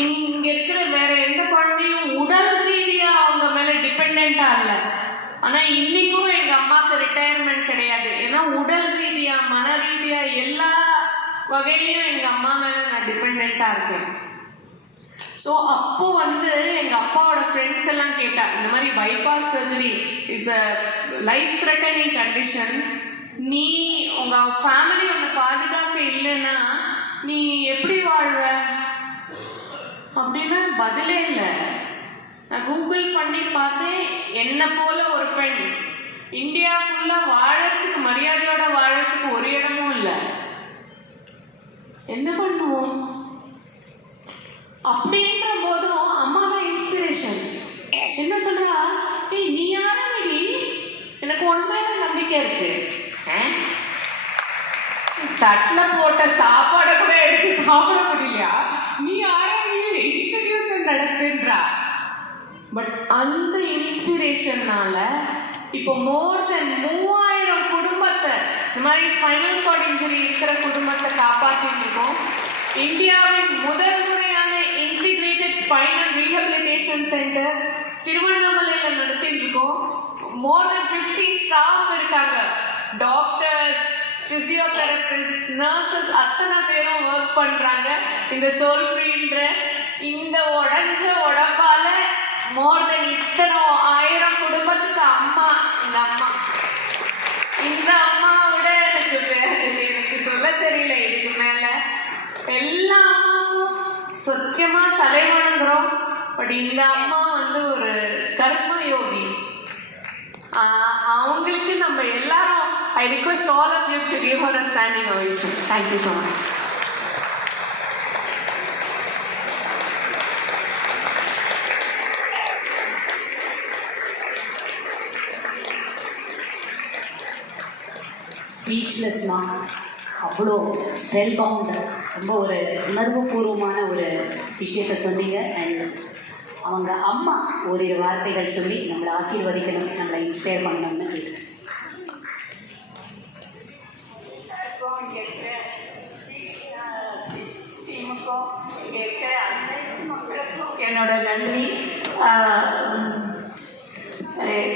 இங்க இருக்கிற வேற எந்த குழந்தையும் உடல் ரீதியா அவங்க மேல டிபெண்டா இல்ல. ஆனா இன்னைக்கும் எங்க அம்மாக்கு ரிட்டையர்மெண்ட் கிடையாது. ஏன்னா உடல் ரீதியா மன ரீதியா எல்லா வகையிலும் எங்க அம்மா மேல நான் டிபெண்டா இருக்கேன். ஸோ அப்போ வந்து எங்க அப்பாவோட ஃப்ரெண்ட்ஸ் எல்லாம் கேட்டா இந்த மாதிரி bypass surgery is a life threatening condition நீ உங்க ஃபேமிலி உன்னை பாதுகாக்க இல்லைன்னா நீ எப்படி அப்படின்னா பதிலே இல்லை. நான் கூகுள் பண்ணி பார்த்தேன் என்ன போல ஒரு பெண். இந்தியா ஃபுல்லாக வாழறதுக்கு மரியாதையோட வாழறதுக்கு ஒரு இடமும் இல்லை. என்ன பண்ணுவோம்? அப்படின்ற போதும் அம்மா தான் இன்ஸ்பிரேஷன் என்ன சொல்றா? ஏய் நீ யாரடி? எனக்கு உண்மையில நம்பிக்கை இருக்கு. தட்டில் போட்ட சாப்பாடை கூட எடுத்து சாப்பிட முடியலையா? நீ யார இன்ஸ்டிடியூஷன் பட் அந்த இன்ஸ்பிரேஷன்னால இப்போ மோர் தென் மூவாயிரம் குடும்பத்தை இந்த மாதிரி ஸ்பைனல் கார்டு இன்ஜுரி இருக்கிற குடும்பத்தை காப்பாற்றிட்டு இருக்கோம் இந்தியாவின் முதல் முறையான இன்டிகிரேட்டட் ஸ்பைனல் ரீஹபிலிட்டேஷன் சென்டர் திருவண்ணாமலையில் நடத்திட்டு இருக்கோம் மோர் தென் ஃபிஃப்டி ஸ்டாஃப் இருக்காங்க. டாக்டர்ஸ் பிசியோதெரபிஸ்ட் நர்சஸ் அத்தனை பேரும் ஒர்க் பண்ணுறாங்க இந்த சோல் ஃப்ரீன்ற இந்த உடஞ்ச உடம்பால மோர் தென் இத்தனை ஆயிரம் குடும்பத்துக்கு அம்மா இந்த அம்மா. இந்த அம்மாவோட எனக்கு எனக்கு சொல்ல தெரியல இதுக்கு மேல. எல்லா அம்மாவும் சத்தியமா தலை வணங்குறோம் பட் இந்த அம்மா வந்து ஒரு கர்ம யோகி. அவங்களுக்கு நம்ம எல்லாரும் I request all of you to give her a standing ovation thank you so much ஸ்பீச்லெஸ்னா அவ்வளோ ஸ்பெல் பவுண்ட் ரொம்ப ஒரு உணர்வுபூர்வமான ஒரு விஷயத்தை சொன்னீங்க. அண்ட் அவங்க அம்மா ஓரிரு வார்த்தைகள் சொல்லி நம்மளை ஆசீர்வதிக்கணும் நம்மளை இன்ஸ்பயர் பண்ணணும்னு கேட்டு என்னோட நன்றி.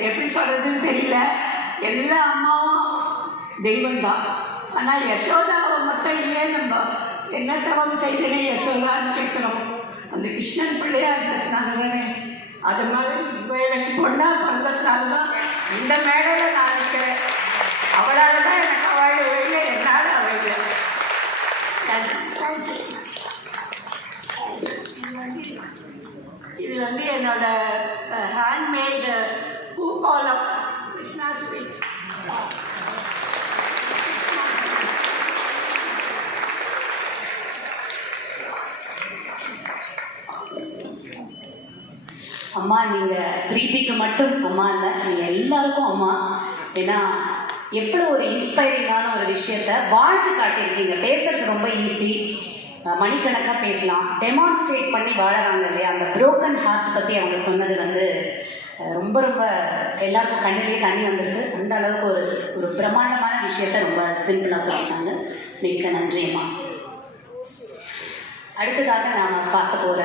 எப்படி சொல்கிறதுன்னு தெரியல. எல்லா அம்மாவும் தெய்வம்தான் ஆனால் யசோதாவை மட்டும் இல்லையே நம்ம என்ன தவம் செய்தனே யசோதான்னு கேட்குறோம் அந்த கிருஷ்ணன் பிள்ளையாக இருந்ததுனால தானே அது மாதிரி இப்போ எனக்கு பொண்ணா பிறந்ததுனால தான் இந்த மேடையில் நான் இருக்கிறேன் அவளால் தான் எனக்கு அவள் இல்லை என்னால் அவள் இது வந்து என்னோட ஹேண்ட்மேடு பூ கோலம் கிருஷ்ணா ஸ்வீட் அம்மா நீங்கள் பிரீத்திக்கு மட்டும் அம்மா இல்லை நீங்கள் எல்லாருக்கும் அம்மா. ஏன்னா எவ்வளோ ஒரு இன்ஸ்பைரிங்கான ஒரு விஷயத்த வாழ்ந்து காட்டியிருக்கீங்க. பேசுறது ரொம்ப ஈஸி மணிக்கணக்காக பேசலாம். டெமான்ஸ்ட்ரேட் பண்ணி வாழறாங்க இல்லையா? அந்த புரோக்கன் ஹார்ட் பற்றி அவங்க சொன்னது வந்து ரொம்ப ரொம்ப எல்லாருக்கும் கண்ணிலேயே தண்ணி வந்திருக்கு அந்த அளவுக்கு ஒரு ஒரு பிரமாண்டமான விஷயத்த ரொம்ப சிம்பிளாக சொல்லிட்டாங்க. மிக்க நன்றி அம்மா அடுத்ததாக நாம் பார்க்க போகிற